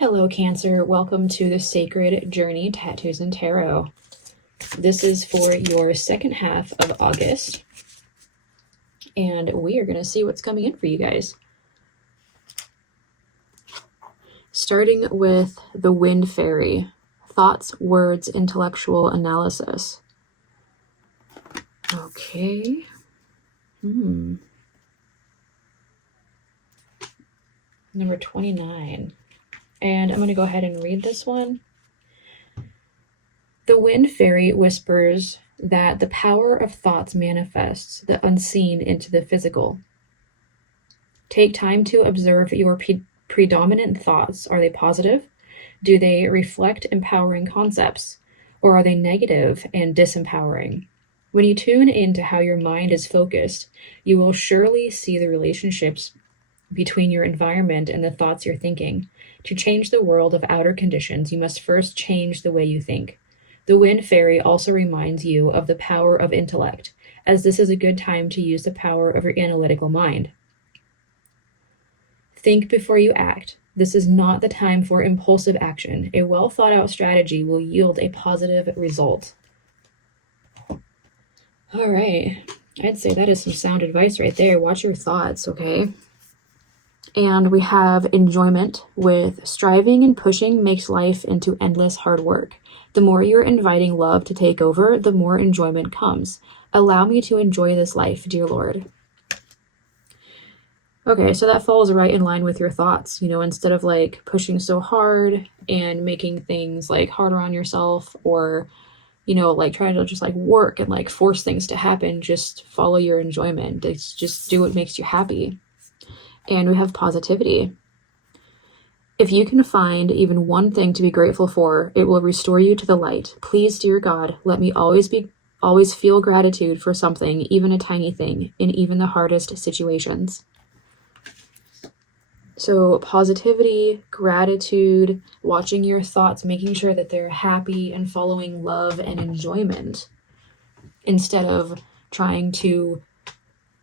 Hello, Cancer. Welcome to the Sacred Journey Tattoos and Tarot. This is for your second half of August, and we are going to see what's coming in for you guys. Starting with the Wind Fairy, thoughts, words, intellectual analysis. Okay. Number 29. And I'm going to go ahead and read this one. The Wind Fairy whispers that the power of thoughts manifests the unseen into the physical. Take time to observe your predominant thoughts. Are they positive? Do they reflect empowering concepts? Or are they negative and disempowering? When you tune into how your mind is focused, you will surely see the relationships between your environment and the thoughts you're thinking. To change the world of outer conditions, you must first change the way you think. The Wind Fairy also reminds you of the power of intellect, as this is a good time to use the power of your analytical mind. Think before you act. This is not the time for impulsive action. A well-thought-out strategy will yield a positive result. All right. I'd say that is some sound advice right there. Watch your thoughts, okay? And we have enjoyment with striving and pushing makes life into endless hard work. The more you're inviting love to take over, the more enjoyment comes. Allow me to enjoy this life, dear Lord. Okay, so that falls right in line with your thoughts. Instead of like pushing so hard and making things like harder on yourself, or like trying to just like work and like force things to happen, just follow your enjoyment. Just do what makes you happy. And we have positivity. If you can find even one thing to be grateful for, it will restore you to the light. Please, dear God, let me always feel gratitude for something, even a tiny thing, in even the hardest situations. So positivity, gratitude, watching your thoughts, making sure that they're happy and following love and enjoyment instead of trying to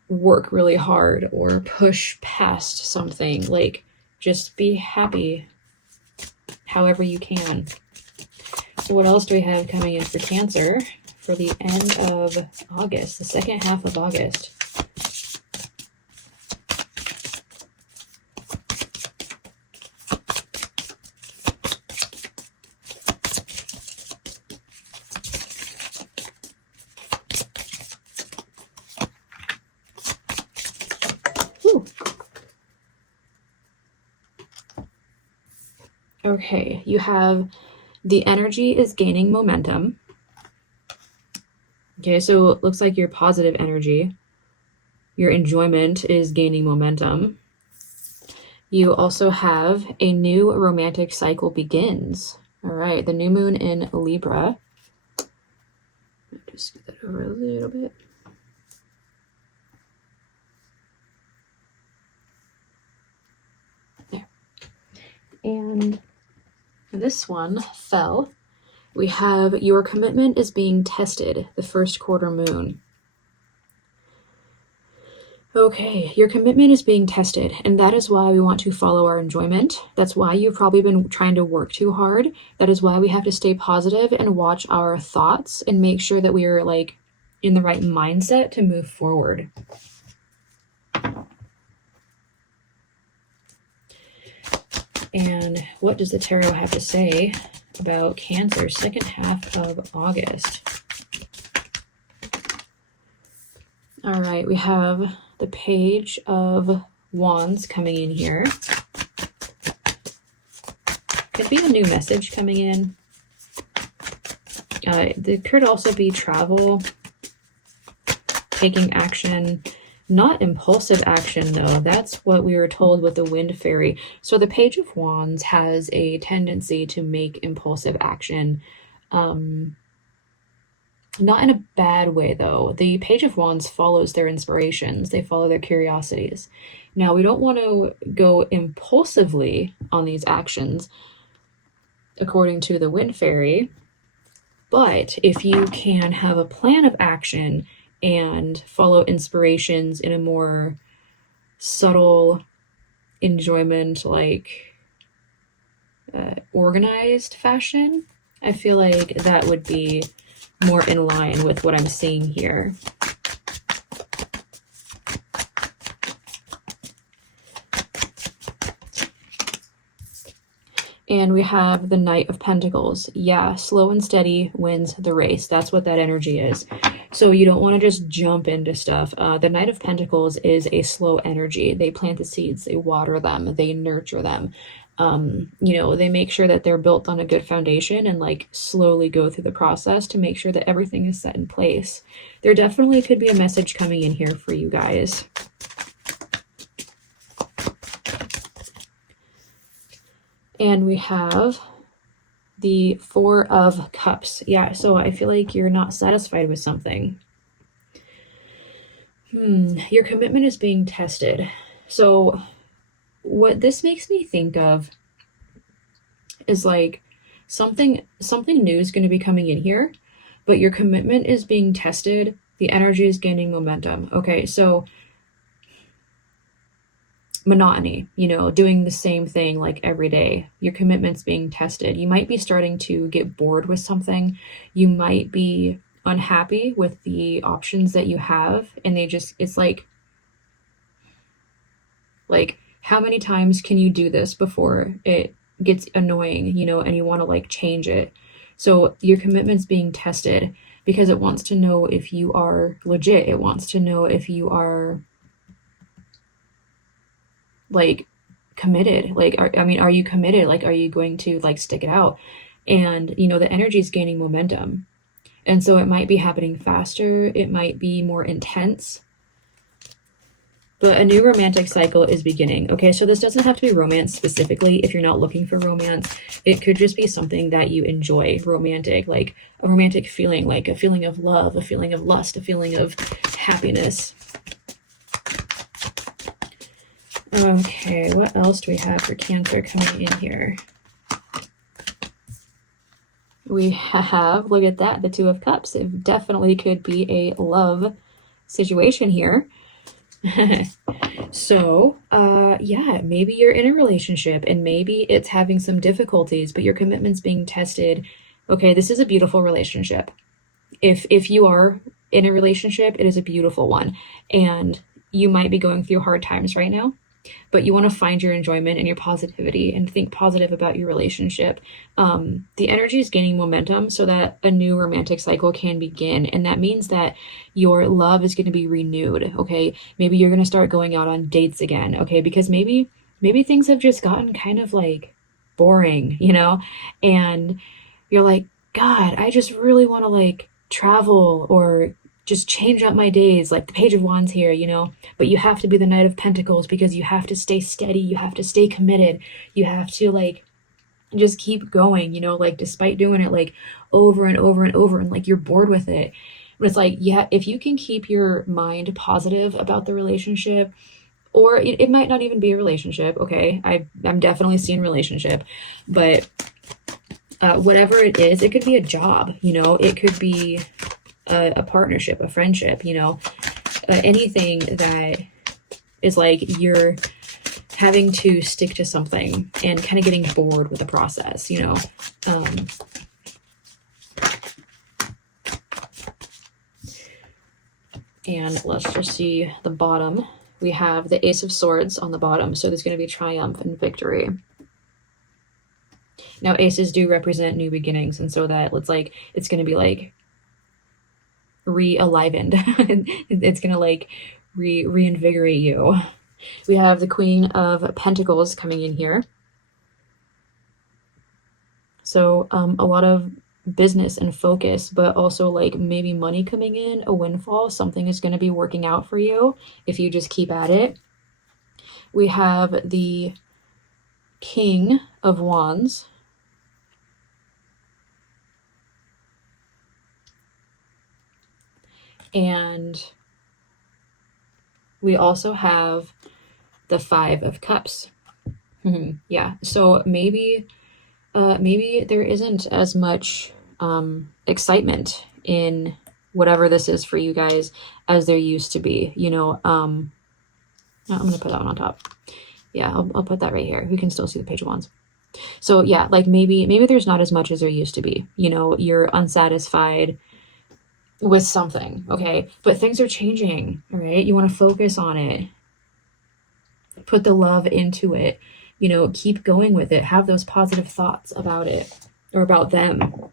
work really hard or push past something. Like, just be happy however you can. So what else do we have coming in for Cancer for the end of August, the second half of August? Okay, you have the energy is gaining momentum. Okay, so it looks like your positive energy, your enjoyment is gaining momentum. You also have a new romantic cycle begins. All right, the new moon in Libra. Just get that over a little bit. There. And this one fell. We have your commitment is being tested, the first quarter moon. Okay, your commitment is being tested, and that is why we want to follow our enjoyment. That's why you've probably been trying to work too hard. That is why we have to stay positive and watch our thoughts and make sure that we are like in the right mindset to move forward. And what does the tarot have to say about Cancer, second half of August? All right, we have the Page of Wands coming in here. Could be a new message coming in. There could also be travel, taking action. Not impulsive action, though. That's what we were told with the Wind Fairy. So the Page of Wands has a tendency to make impulsive action. Not in a bad way, though. The Page of Wands follows their inspirations. They follow their curiosities. Now, we don't want to go impulsively on these actions, according to the Wind Fairy. But if you can have a plan of action and follow inspirations in a more subtle enjoyment, like organized fashion. I feel like that would be more in line with what I'm seeing here. And we have the Knight of Pentacles. Yeah, slow and steady wins the race. That's what that energy is. So you don't want to just jump into stuff. The Knight of Pentacles is a slow energy. They plant the seeds, they water them, they nurture them. You know, they make sure that they're built on a good foundation and like slowly go through the process to make sure that everything is set in place. There definitely could be a message coming in here for you guys. And we have the Four of Cups. Yeah, so I feel like you're not satisfied with something. Your commitment is being tested. So what this makes me think of is like something new is going to be coming in here, but your commitment is being tested. The energy is gaining momentum. Okay, so monotony, you know, doing the same thing like every day. Your commitment's being tested. You might be starting to get bored with something. You might be unhappy with the options that you have, and it's like how many times can you do this before it gets annoying, you know, and you want to like change it. So your commitment's being tested because it wants to know if you are legit. It wants to know if you are like committed. Like, are you committed? Like, are you going to like stick it out? And, you know, the energy is gaining momentum. And so it might be happening faster. It might be more intense. But a new romantic cycle is beginning. Okay, so this doesn't have to be romance specifically if you're not looking for romance. It could just be something that you enjoy, romantic, like a romantic feeling, like a feeling of love, a feeling of lust, a feeling of happiness. Okay, what else do we have for Cancer coming in here? We have, look at that, the Two of Cups. It definitely could be a love situation here. So, yeah, maybe you're in a relationship and maybe it's having some difficulties, but your commitment's being tested. Okay, this is a beautiful relationship. If you are in a relationship, it is a beautiful one. And you might be going through hard times right now, but you want to find your enjoyment and your positivity and think positive about your relationship. The energy is gaining momentum so that a new romantic cycle can begin. And that means that your love is going to be renewed. Okay. Maybe you're going to start going out on dates again. Okay. Because maybe things have just gotten kind of like boring, you know, and you're like, God, I just really want to like travel or just change up my days, like the Page of Wands here, you know, but you have to be the Knight of Pentacles because you have to stay steady, you have to stay committed, you have to like just keep going, you know, like despite doing it like over and over and over and like you're bored with it. But it's like, yeah, if you can keep your mind positive about the relationship, or it might not even be a relationship, okay, I'm definitely seeing relationship, but whatever it is, it could be a job, you know, it could be a partnership, a friendship, you know, anything that is like you're having to stick to something and kind of getting bored with the process, you know. And let's just see the bottom. We have the Ace of Swords on the bottom, so there's going to be triumph and victory. Now, aces do represent new beginnings, and so that it's going to be like re-alivened. It's gonna like reinvigorate you. We have the Queen of Pentacles coming in here, so a lot of business and focus, but also like maybe money coming in, a windfall. Something is going to be working out for you if you just keep at it. We have the King of Wands. And we also have the Five of Cups. Yeah, so maybe there isn't as much excitement in whatever this is for you guys as there used to be, you know. I'm gonna put that one on top. Yeah, I'll put that right here. We can still see the Page of Wands. So yeah, like maybe there's not as much as there used to be. You know, you're unsatisfied with something, okay? But things are changing, all right? You want to focus on it. Put the love into it. You know, keep going with it. Have those positive thoughts about it or about them.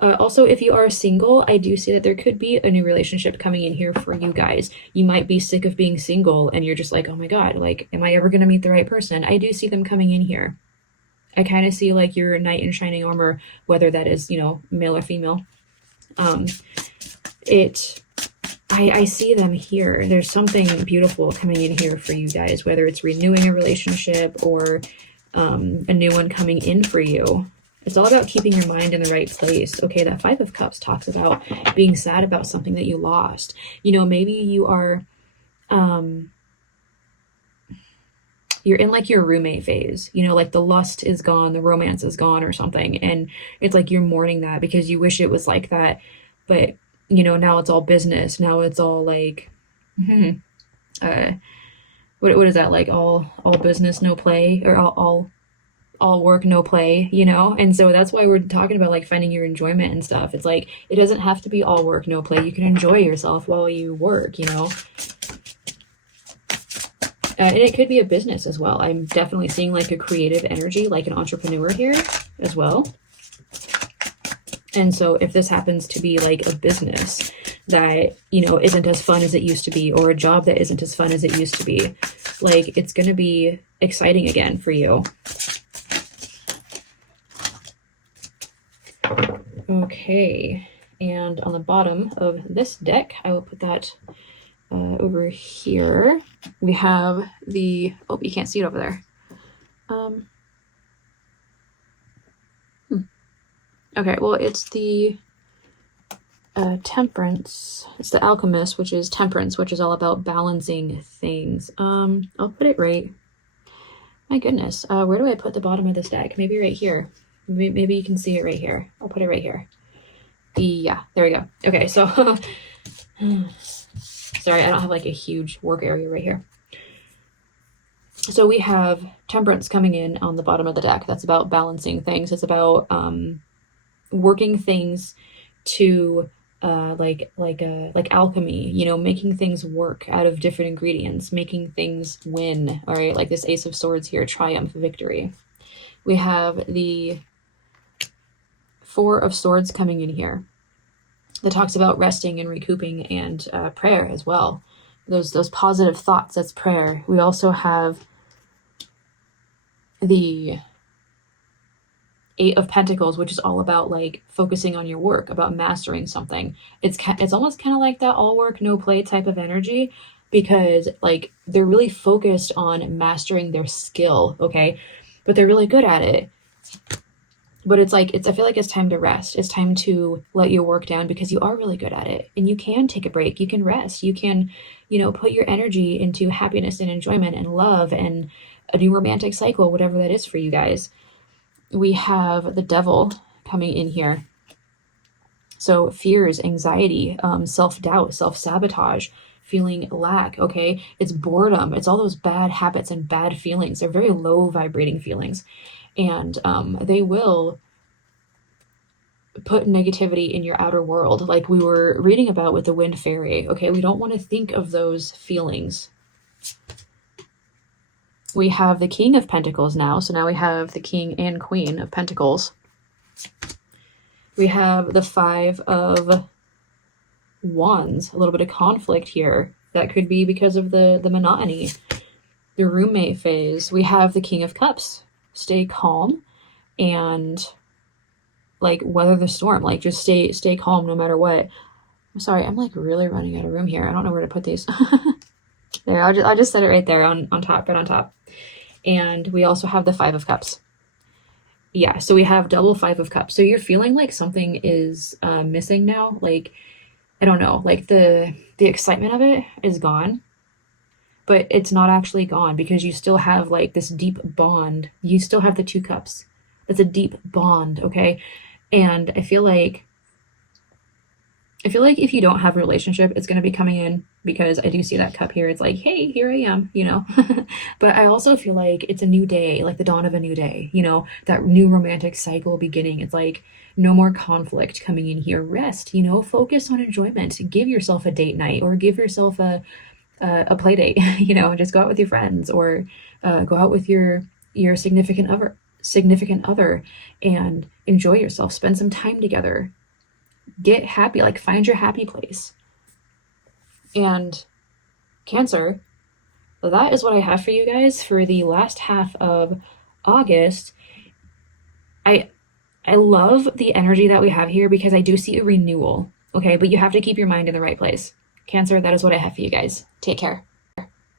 Also, if you are single, I do see that there could be a new relationship coming in here for you guys. You might be sick of being single and you're just like, oh my God, like, am I ever going to meet the right person? I do see them coming in here. I kind of see like your knight in shining armor, whether that is, you know, male or female. I see them here. There's something beautiful coming in here for you guys, whether it's renewing a relationship or a new one coming in for you. It's all about keeping your mind in the right place. Okay, that Five of Cups talks about being sad about something that you lost. You know, maybe you are, you're in like your roommate phase. You know, like the lust is gone, the romance is gone or something. And it's like you're mourning that because you wish it was like that. But, you know, now it's all business. Now it's all like, what is that? Like all business, no play, or all work, no play, you know? And so that's why we're talking about like finding your enjoyment and stuff. It's like, it doesn't have to be all work, no play. You can enjoy yourself while you work, you know? And it could be a business as well. I'm definitely seeing like a creative energy, like an entrepreneur here as well. And so if this happens to be like a business that, you know, isn't as fun as it used to be, or a job that isn't as fun as it used to be, like it's going to be exciting again for you. Okay, and on the bottom of this deck, I will put that over here. We have the, oh, you can't see it over there. Okay, well, it's the Temperance. It's the Alchemist, which is Temperance, which is all about balancing things. I'll put it right. My goodness, where do I put the bottom of this deck? Maybe right here. Maybe you can see it right here. I'll put it right here. Yeah, there we go. Okay, so sorry, I don't have like a huge work area right here. So we have Temperance coming in on the bottom of the deck. That's about balancing things. It's about working things to like alchemy, you know, making things work out of different ingredients, making things win. All right, like this Ace of Swords here, triumph, victory. We have the Four of Swords coming in here that talks about resting and recouping and prayer as well. Those positive thoughts, that's prayer. We also have the Eight of Pentacles, which is all about like focusing on your work, about mastering something. It's almost kind of like that all work, no play type of energy, because like they're really focused on mastering their skill, okay? But they're really good at it. But it's like, I feel like it's time to rest. It's time to let your work down because you are really good at it and you can take a break. You can rest. You can, you know, put your energy into happiness and enjoyment and love and a new romantic cycle, whatever that is for you guys. We have the Devil coming in here. So fears, anxiety, self-doubt, self-sabotage, feeling lack, okay? It's boredom. It's all those bad habits and bad feelings. They're very low vibrating feelings. And they will put negativity in your outer world, like we were reading about with the Wind Fairy. Okay, we don't want to think of those feelings. We have the King of Pentacles now. So now we have the King and Queen of Pentacles. We have the Five of Wands, a little bit of conflict here. That could be because of the monotony, the roommate phase. We have the King of Cups. Stay calm and like weather the storm. Like just stay calm no matter what. I'm sorry, I'm like really running out of room here. I don't know where to put these. There, I'll just set it right there on top, right on top. And we also have the Five of Cups. Yeah, so we have double Five of Cups. So you're feeling like something is missing now. Like, I don't know, like the excitement of it is gone. But it's not actually gone because you still have like this deep bond. You still have the Two Cups. That's a deep bond, okay? And I feel like I feel like if you don't have a relationship, it's going to be coming in, because I do see that cup here. It's like, hey, here I am, you know? But I also feel like it's a new day, like the dawn of a new day, you know, that new romantic cycle beginning. It's like no more conflict coming in here. Rest, you know, focus on enjoyment. Give yourself a date night, or give yourself a play date, you know, just go out with your friends, or go out with your significant other and enjoy yourself. Spend some time together. Get happy, like find your happy place. And Cancer, that is what I have for you guys for the last half of August. I I love the energy that we have here, because I do see a renewal. Okay, but you have to keep your mind in the right place. Cancer, that is what I have for you guys. Take care.